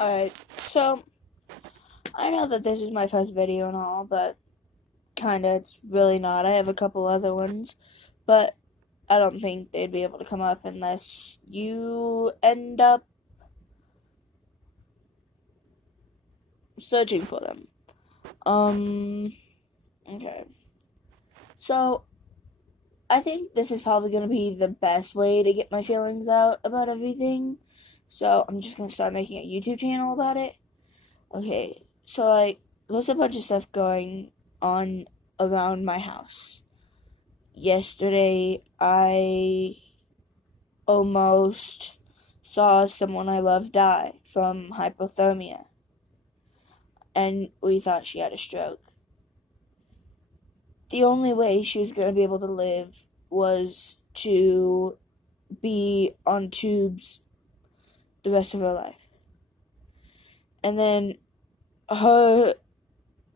Alright, so I know that this is my first video and all, but kinda, it's really not. I have a couple other ones, but I don't think they'd be able to come up unless you end up searching for them. Okay. So, I think this is probably going to be the best way to get my feelings out about everything. So, I'm just going to start making a YouTube channel about it. Okay, so, there's a bunch of stuff going on around my house. Yesterday, I almost saw someone I love die from hypothermia, and we thought she had a stroke. The only way she was going to be able to live was to be on tubes the rest of her life. And then her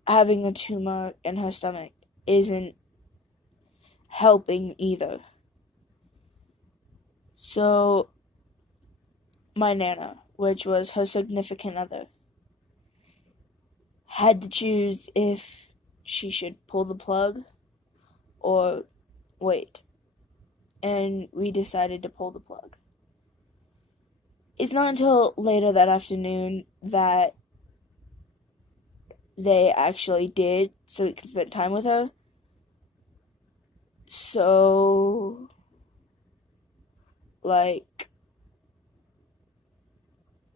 having a tumor in her stomach isn't helping either. So, my Nana, which was her significant other, had to choose if she should pull the plug or wait. And we decided to pull the plug. It's not until later that afternoon that they actually did, so we can spend time with her. So,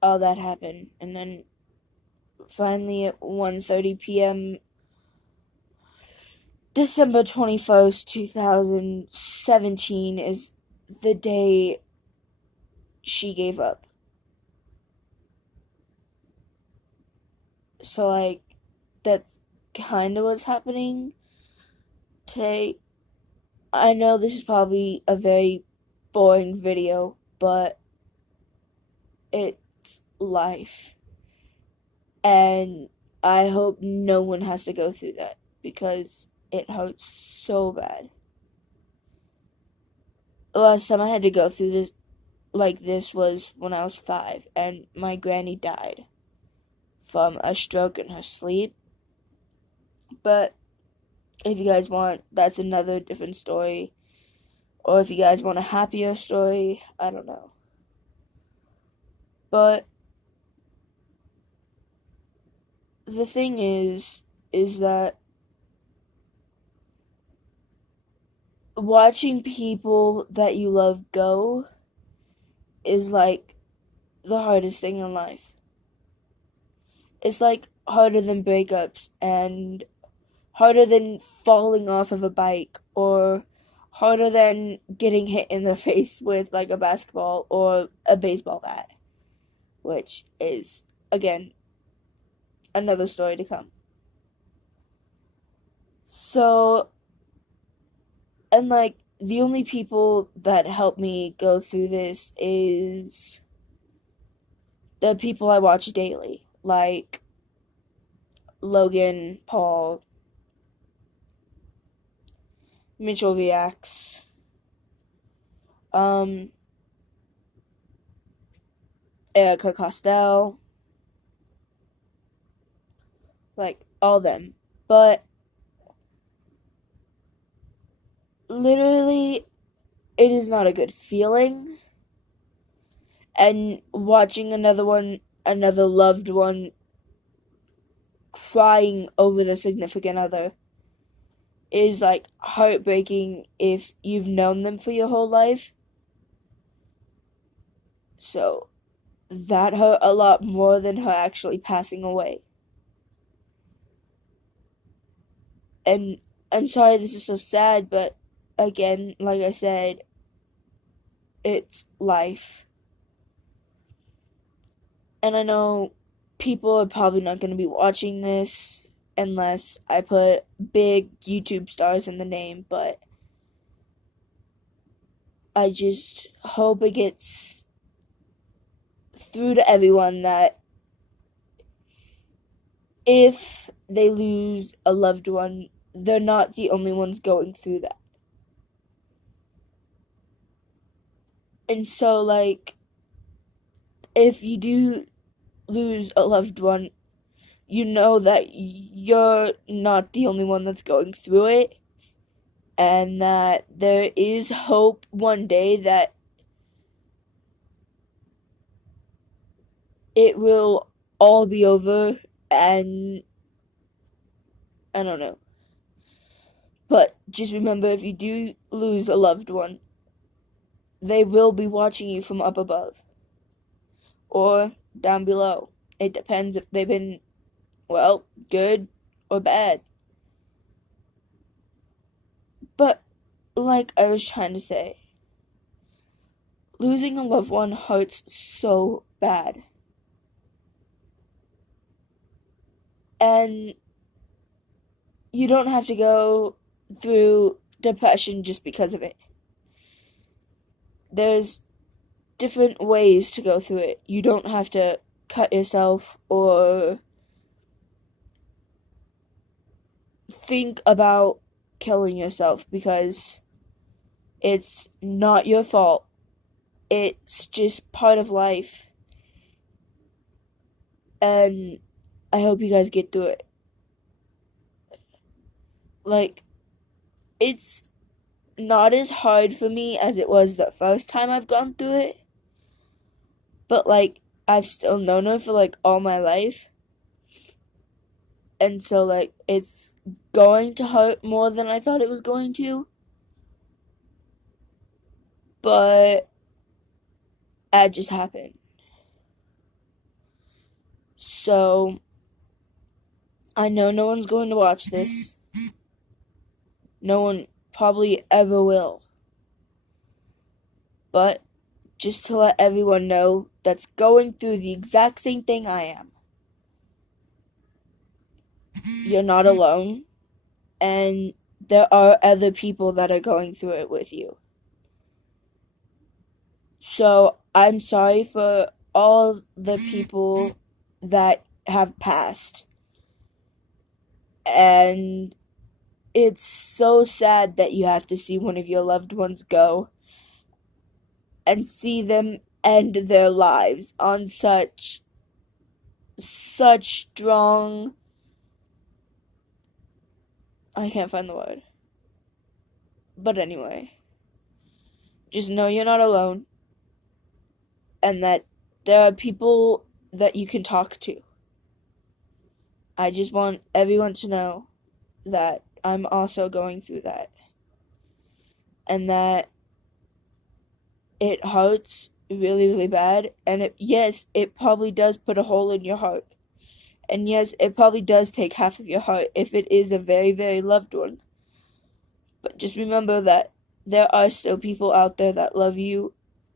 all that happened. And then finally at 1:30 p.m., December 21st, 2017 is the day she gave up. So, that's kind of what's happening today. I know this is probably a very boring video, but it's life. And I hope no one has to go through that because it hurts so bad. The last time I had to go through this was when I was 5, and my granny died from a stroke in her sleep. But if you guys want, that's another different story. Or if you guys want a happier story, I don't know. But the thing is that watching people that you love go is like the hardest thing in life. It's like harder than breakups and harder than falling off of a bike or harder than getting hit in the face with like a basketball or a baseball bat, which is, again, another story to come. So, and the only people that help me go through this is the people I watch daily, like Logan Paul, Mitchell Reacts, Erika Costell, all them. But literally, it is not a good feeling. And watching another loved one, crying over the significant other is heartbreaking if you've known them for your whole life. So that hurt a lot more than her actually passing away. And I'm sorry this is so sad, but again, like I said, it's life. And I know people are probably not going to be watching this unless I put big YouTube stars in the name, but I just hope it gets through to everyone that if they lose a loved one, they're not the only ones going through that. And so, if you do lose a loved one, you know that you're not the only one that's going through it, and that there is hope one day that it will all be over, and I don't know. But just remember, if you do lose a loved one, they will be watching you from up above or down below. It depends if they've been, well, good or bad. But, like I was trying to say, losing a loved one hurts so bad. And you don't have to go through depression just because of it. There's different ways to go through it. You don't have to cut yourself or think about killing yourself, because it's not your fault. It's just part of life. And I hope you guys get through it. Like, it's not as hard for me as it was the first time I've gone through it. But, like, I've still known her for, like, all my life. And so, like, it's going to hurt more than I thought it was going to. But that just happened. So, I know no one's going to watch this. No one probably ever will. But just to let everyone know that's going through the exact same thing I am, you're not alone. And there are other people that are going through it with you. So I'm sorry for all the people that have passed. And it's so sad that you have to see one of your loved ones go and see them end their lives on such strong, I can't find the word. But anyway, just know you're not alone, and that there are people that you can talk to. I just want everyone to know that I'm also going through that, and that it hurts really, really bad, and yes, it probably does put a hole in your heart. And yes, it probably does take half of your heart if it is a very, very loved one. But just remember that there are still people out there that love you,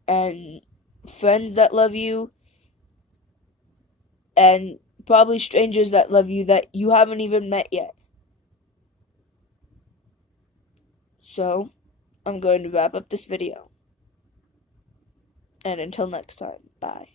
and friends that love you, and probably strangers that love you that you haven't even met yet. So, I'm going to wrap up this video. And until next time, bye.